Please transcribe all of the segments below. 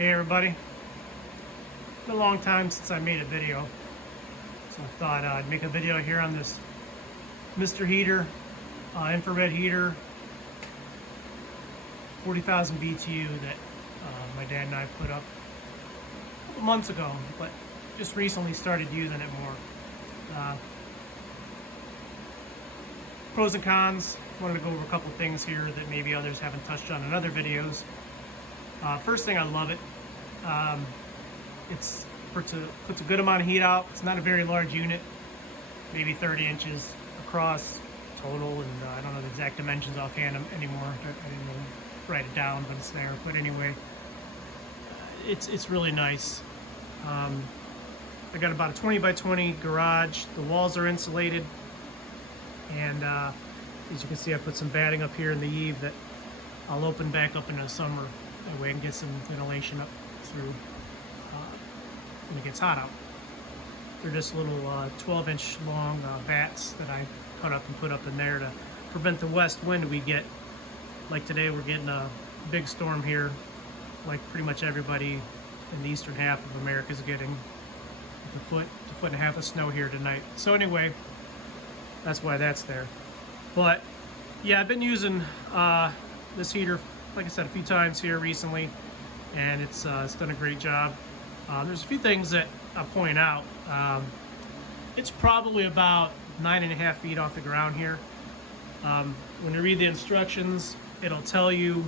Hey everybody, it's been a long time since I made a video, so I thought I'd make a video here on this Mr. Heater, infrared heater, 40,000 BTU that my dad and I put up a couple months ago, but just recently started using it more. Pros and cons, wanted to go over a couple things here that maybe others haven't touched on in other videos. First thing, I love it. It puts a good amount of heat out. It's not a very large unit, maybe 30 inches across total, and I don't know the exact dimensions offhand anymore. I didn't really write it down, but it's there. But anyway, it's really nice. I got about a 20 by 20 garage. The walls are insulated, and as you can see, I put some batting up here in the eave that I'll open back up in the summer. That way I can get some ventilation up through when it gets hot out. They're just little 12-inch long bats that I cut up and put up in there to prevent the west wind we get. Like today, we're getting a big storm here, like pretty much everybody in the eastern half of America is getting. A foot and a half of snow here tonight. So anyway, that's why that's there. But yeah, I've been using this heater, like I said, a few times here recently, and it's done a great job. There's a few things that I'll point out. It's probably about 9.5 feet off the ground here. When you read the instructions, it'll tell you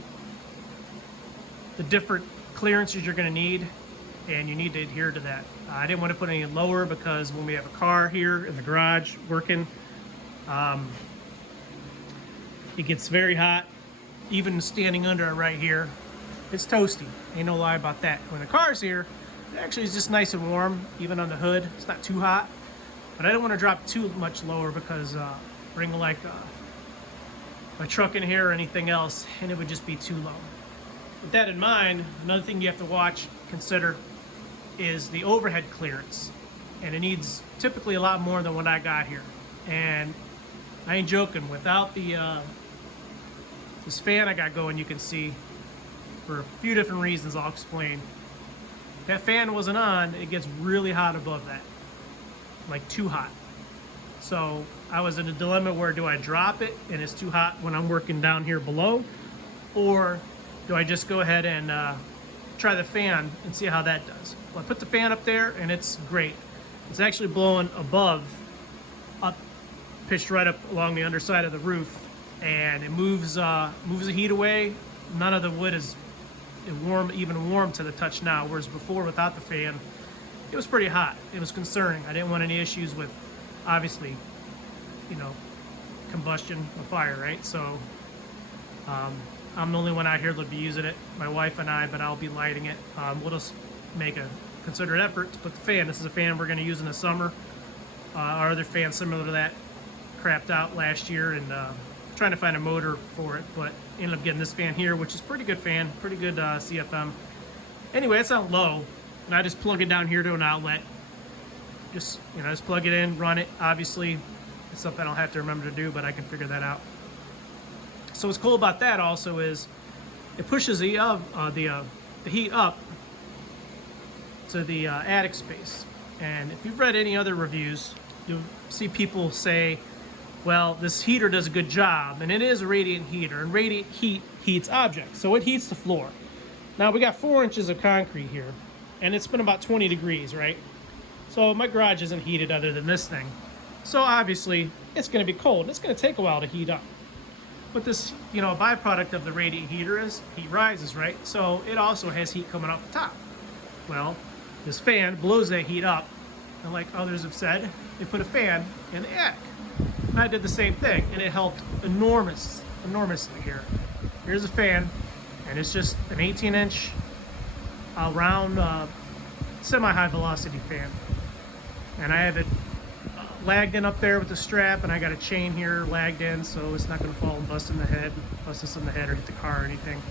the different clearances you're going to need, and you need to adhere to that. I didn't want to put any lower because when we have a car here in the garage working, it gets very hot. Even standing under it right here, it's toasty. Ain't no lie about that. When the car's here, it actually is just nice and warm, even on the hood. It's not too hot, but I don't want to drop too much lower because bring like a truck in here or anything else, and it would just be too low. With that in mind, another thing you have to watch, consider, is the overhead clearance, and it needs typically a lot more than what I got here. And I ain't joking, without the this fan I got going, you can see, for a few different reasons I'll explain. If that fan wasn't on, it gets really hot above that, like too hot. So I was in a dilemma where do I drop it and it's too hot when I'm working down here below, or do I just go ahead and try the fan and see how that does? Well, I put the fan up there and it's great. It's actually blowing above, up, pitched right up along the underside of the roof, and it moves the heat away. None of the wood is even warm to the touch now, whereas before without the fan, it was pretty hot. It was concerning. I didn't want any issues with, obviously, combustion or fire, right? So I'm the only one out here that'll be using it, my wife and I, but I'll be lighting it. We'll just make a concerted effort to put the fan. This is a fan we're going to use in the summer. Our other fan similar to that crapped out last year, and trying to find a motor for it, but ended up getting this fan here, which is pretty good fan, pretty good CFM. Anyway, it's on low, and I just plug it down here to an outlet. Just plug it in, run it. Obviously, it's something I'll have to remember to do, but I can figure that out. So what's cool about that also is it pushes the heat up to the attic space. And if you've read any other reviews, you'll see people say, well, this heater does a good job, and it is a radiant heater, and radiant heat heats objects, so it heats the floor. Now we got 4 inches of concrete here, and it's been about 20 degrees, right? So my garage isn't heated other than this thing. So obviously it's going to be cold. It's going to take a while to heat up. But this, a byproduct of the radiant heater is heat rises, right? So it also has heat coming off the top. Well, this fan blows that heat up, and like others have said, they put a fan in the attic. And I did the same thing, and it helped enormously here. Here's a fan, and it's just an 18-inch round semi-high velocity fan. And I have it lagged in up there with the strap, and I got a chain here lagged in, so it's not going to fall and bust us in the head or hit the car or anything.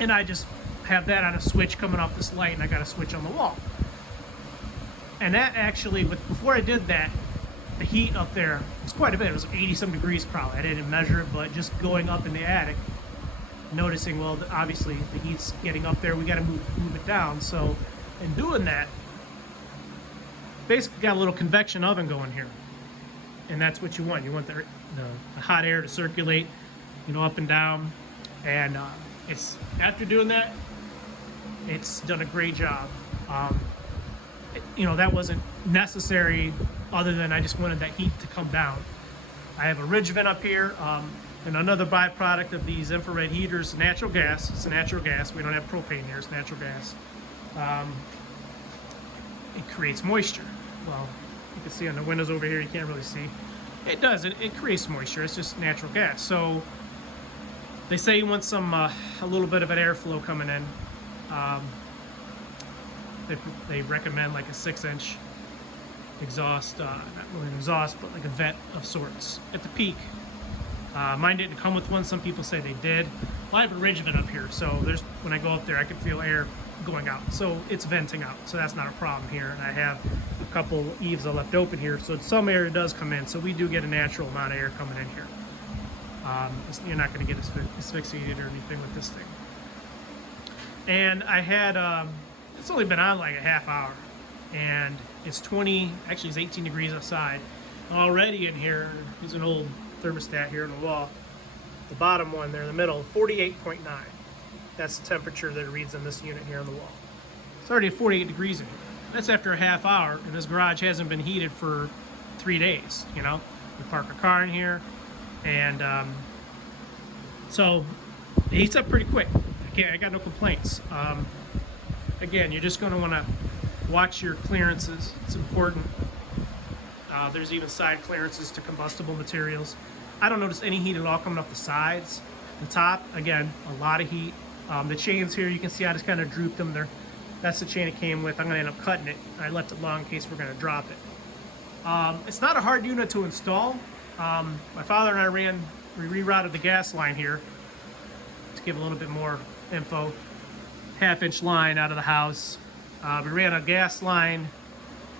And I just have that on a switch coming off this light, and I got a switch on the wall. And that actually, before I did that, the heat up there was quite a bit. It was 80 some degrees probably. I didn't measure it, but just going up in the attic, noticing, well, obviously the heat's getting up there, we got to move it down. So in doing that, basically got a little convection oven going here, and that's what you want. You want the hot air to circulate, you know, up and down. And it's, after doing that, it's done a great job. You know, that wasn't necessary, other than I just wanted that heat to come down. I have a ridge vent up here, and another byproduct of these infrared heaters, natural gas. It's a natural gas. We don't have propane here, it's natural gas. It creates moisture. Well, you can see on the windows over here, you can't really see. It does, it creates moisture. It's just natural gas. So they say you want some, a little bit of an airflow coming in. They recommend like a 6-inch exhaust, not really an exhaust, but like a vent of sorts at the peak. Mine didn't come with one. Some people say they did. Well, I have a ridge vent up here, so there's, when I go up there, I can feel air going out. So it's venting out, so that's not a problem here. And I have a couple eaves I left open here, so some air does come in. So we do get a natural amount of air coming in here. You're not going to get asphyxiated or anything with this thing. And I had, it's only been on like a half hour, and it's 20, actually it's 18 degrees outside. Already in here, there's an old thermostat here on the wall. The bottom one there in the middle, 48.9. That's the temperature that it reads in this unit here on the wall. It's already at 48 degrees in here. That's after a half hour, and this garage hasn't been heated for 3 days, you know? We park our car in here, and so it heats up pretty quick. I got no complaints. Again, you're just going to want to watch your clearances. It's important. There's even side clearances to combustible materials. I don't notice any heat at all coming off the sides. The top, again, a lot of heat. The chains here, you can see I just kind of drooped them there. That's the chain it came with. I'm going to end up cutting it. I left it long in case we're going to drop it. It's not a hard unit to install. My father and I rerouted the gas line here to give a little bit more info. 1/2-inch line out of the house. We ran a gas line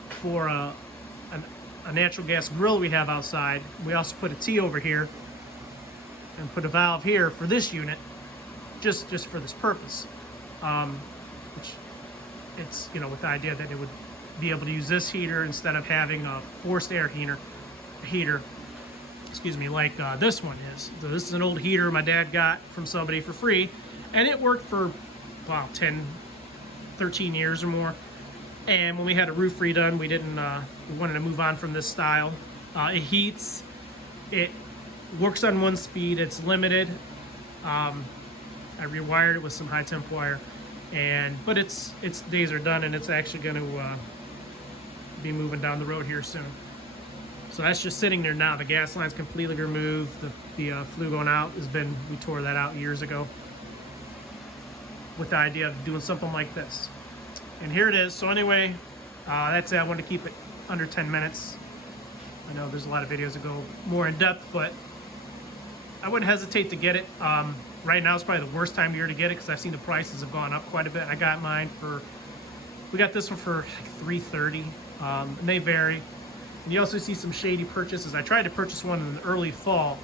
for a natural gas grill we have outside. We also put a T over here and put a valve here for this unit, just for this purpose. Which it's, you know, with the idea that it would be able to use this heater instead of having a forced air heater, excuse me, like this one is. So this is an old heater my dad got from somebody for free, and it worked for, wow, 10, 13 years or more. And when we had a roof redone, we didn't, we wanted to move on from this style. It heats, it works on one speed, it's limited. I rewired it with some high temp wire, but its days are done, and it's actually going to be moving down the road here soon. So that's just sitting there now. The gas line's completely removed. The flue going out we tore that out years ago with the idea of doing something like this. And here it is. So anyway, that's it. I wanted to keep it under 10 minutes. I know there's a lot of videos that go more in depth, but I wouldn't hesitate to get it. Right now is probably the worst time of year to get it because I've seen the prices have gone up quite a bit. I got mine we got this one for like $330, and they vary. And you also see some shady purchases. I tried to purchase one in the early fall,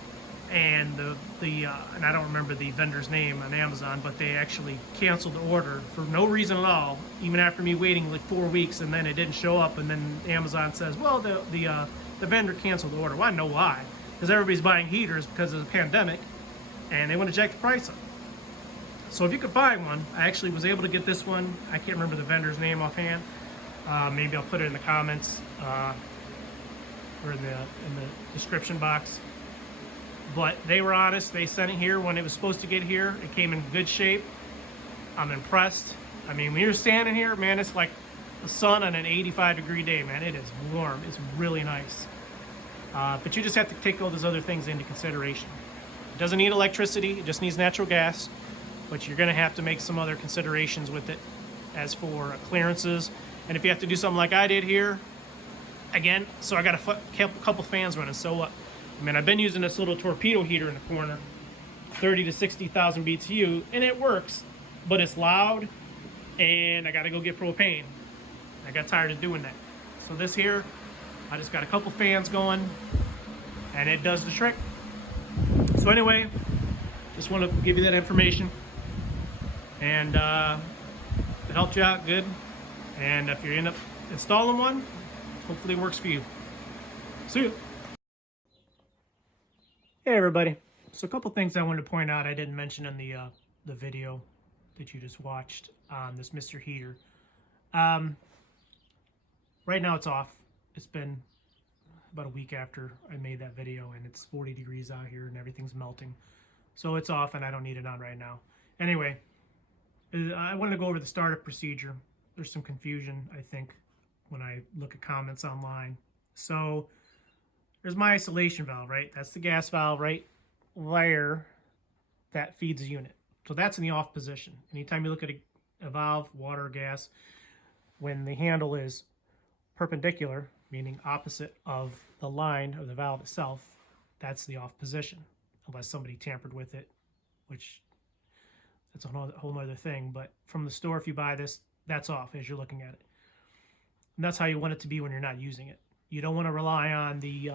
and and I don't remember the vendor's name on Amazon, but they actually canceled the order for no reason at all, even after me waiting like 4 weeks, and then it didn't show up, and then Amazon says, well, the vendor canceled the order. Well, I know why, because everybody's buying heaters because of the pandemic, and they want to jack the price up. So if you could buy one, I actually was able to get this one. I can't remember the vendor's name offhand. Maybe I'll put it in the comments or in the description box. But they were honest. They sent it here when it was supposed to get here. It came in good shape. I'm impressed. I mean, when you're standing here, man, it's like the sun on an 85-degree day, man. It is warm. It's really nice. But you just have to take all those other things into consideration. It doesn't need electricity. It just needs natural gas. But you're going to have to make some other considerations with it as for clearances. And if you have to do something like I did here, again, so I got a couple fans running. So what? I mean, I've been using this little torpedo heater in the corner, 30 to 60,000 BTU, and it works, but it's loud, and I got to go get propane. I got tired of doing that. So this here, I just got a couple fans going, and it does the trick. So anyway, just want to give you that information. And if it helped you out, good. And if you end up installing one, hopefully it works for you. See you. Hey everybody. So a couple things I wanted to point out I didn't mention in the video that you just watched on this Mr. Heater. Right now it's off. It's been about a week after I made that video, and it's 40 degrees out here and everything's melting. So it's off and I don't need it on right now. Anyway, I wanted to go over the startup procedure. There's some confusion, I think, when I look at comments online. So there's my isolation valve, right? That's the gas valve right there that feeds the unit. So that's in the off position. Anytime you look at a valve, water or gas, when the handle is perpendicular, meaning opposite of the line of the valve itself, that's the off position, unless somebody tampered with it, which that's a whole other thing. But from the store, if you buy this, that's off as you're looking at it. And that's how you want it to be when you're not using it. You don't want to rely on the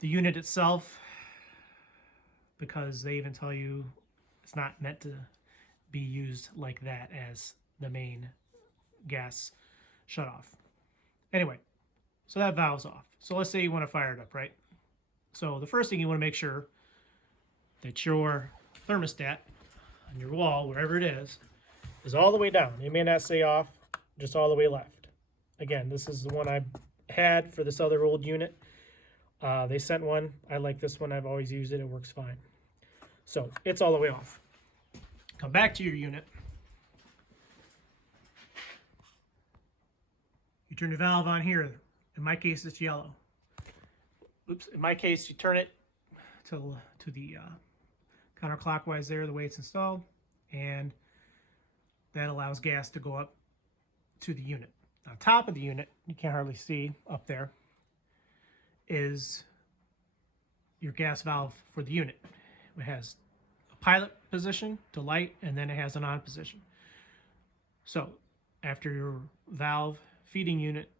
unit itself, because they even tell you it's not meant to be used like that as the main gas shutoff. Anyway, so that valve's off. So let's say you want to fire it up, right? So the first thing you want to make sure that your thermostat on your wall, wherever it is all the way down. It may not say off, just all the way left. Again, this is the one I had for this other old unit. They sent one. I like this one. I've always used it. It works fine. So it's all the way off. Come back to your unit. You turn the valve on here. In my case, it's yellow. Oops. In my case, you turn it to the counterclockwise there, the way it's installed, and that allows gas to go up to the unit. On top of the unit, you can't hardly see up there, is your gas valve for the unit. It has a pilot position to light, and then it has an on position. So after your valve feeding unit,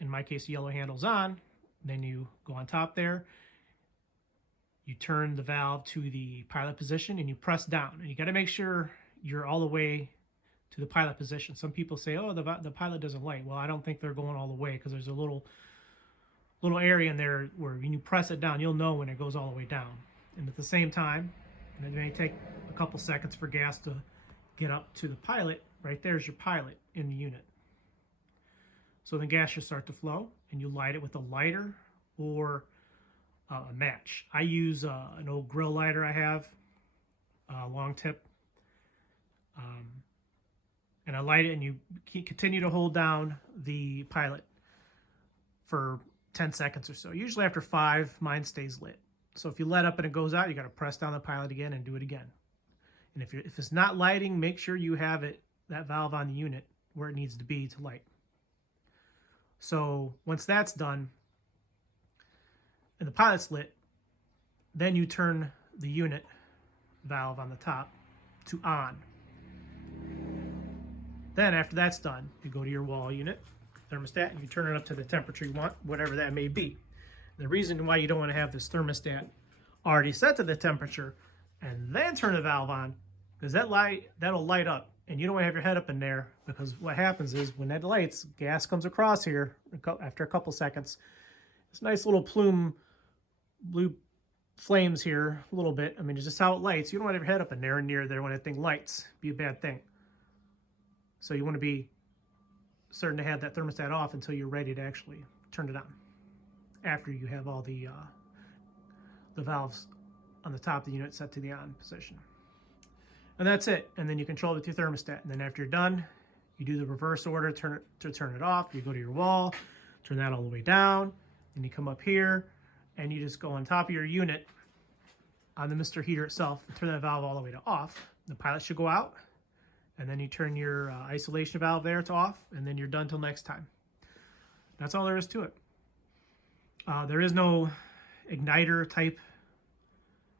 in my case the yellow handle's on, then you go on top there, you turn the valve to the pilot position and you press down, and you got to make sure you're all the way to the pilot position. Some people say, oh, the pilot doesn't light. Well, I don't think they're going all the way, because there's a little area in there where when you press it down, you'll know when it goes all the way down. And at the same time, and it may take a couple seconds for gas to get up to the pilot. Right there's your pilot in the unit. So the gas should start to flow, and you light it with a lighter or a match. I use an old grill lighter I have, long tip. And I light it, and you continue to hold down the pilot for 10 seconds or so. Usually after 5, mine stays lit. So if you let up and it goes out, you got to press down the pilot again and do it again. And if it's not lighting, make sure you have that valve on the unit where it needs to be to light. So once that's done and the pilot's lit, then you turn the unit valve on the top to on. Then after that's done, you go to your wall unit thermostat and you turn it up to the temperature you want, whatever that may be. The reason why you don't want to have this thermostat already set to the temperature and then turn the valve on, because that'll light up, and you don't want to have your head up in there, because what happens is when that lights, gas comes across here after a couple seconds. It's nice little plume blue flames here a little bit. I mean, it's just how it lights. You don't want to have your head up in there and near there when that thing lights. It'd be a bad thing. So you want to be certain to have that thermostat off until you're ready to actually turn it on, after you have all the valves on the top of the unit set to the on position. And that's it. And then you control it with your thermostat. And then after you're done, you do the reverse order turn it off. You go to your wall, turn that all the way down, and you come up here and you just go on top of your unit on the Mr. Heater itself and turn that valve all the way to off. The pilot should go out, and then you turn your isolation valve there to off, and then you're done till next time. That's all there is to it. There is no igniter type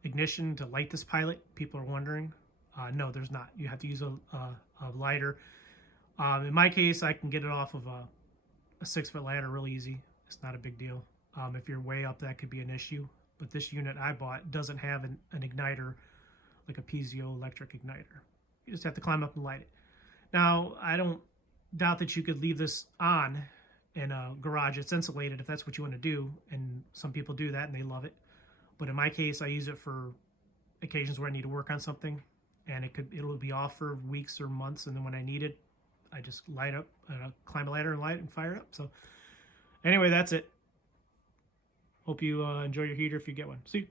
ignition to light this pilot. People are wondering. No, there's not. You have to use a lighter. In my case, I can get it off of a 6-foot ladder real easy. It's not a big deal. If you're way up, that could be an issue. but this unit I bought doesn't have an igniter, like a piezoelectric igniter. You just have to climb up and light it. Now, I don't doubt that you could leave this on in a garage. It's insulated if that's what you want to do, and some people do that and they love it. But in my case, I use it for occasions where I need to work on something, and it'll be off for weeks or months, and then when I need it, I just light up, climb a ladder and light it and fire it up. So anyway, that's it. Hope you enjoy your heater if you get one. See you.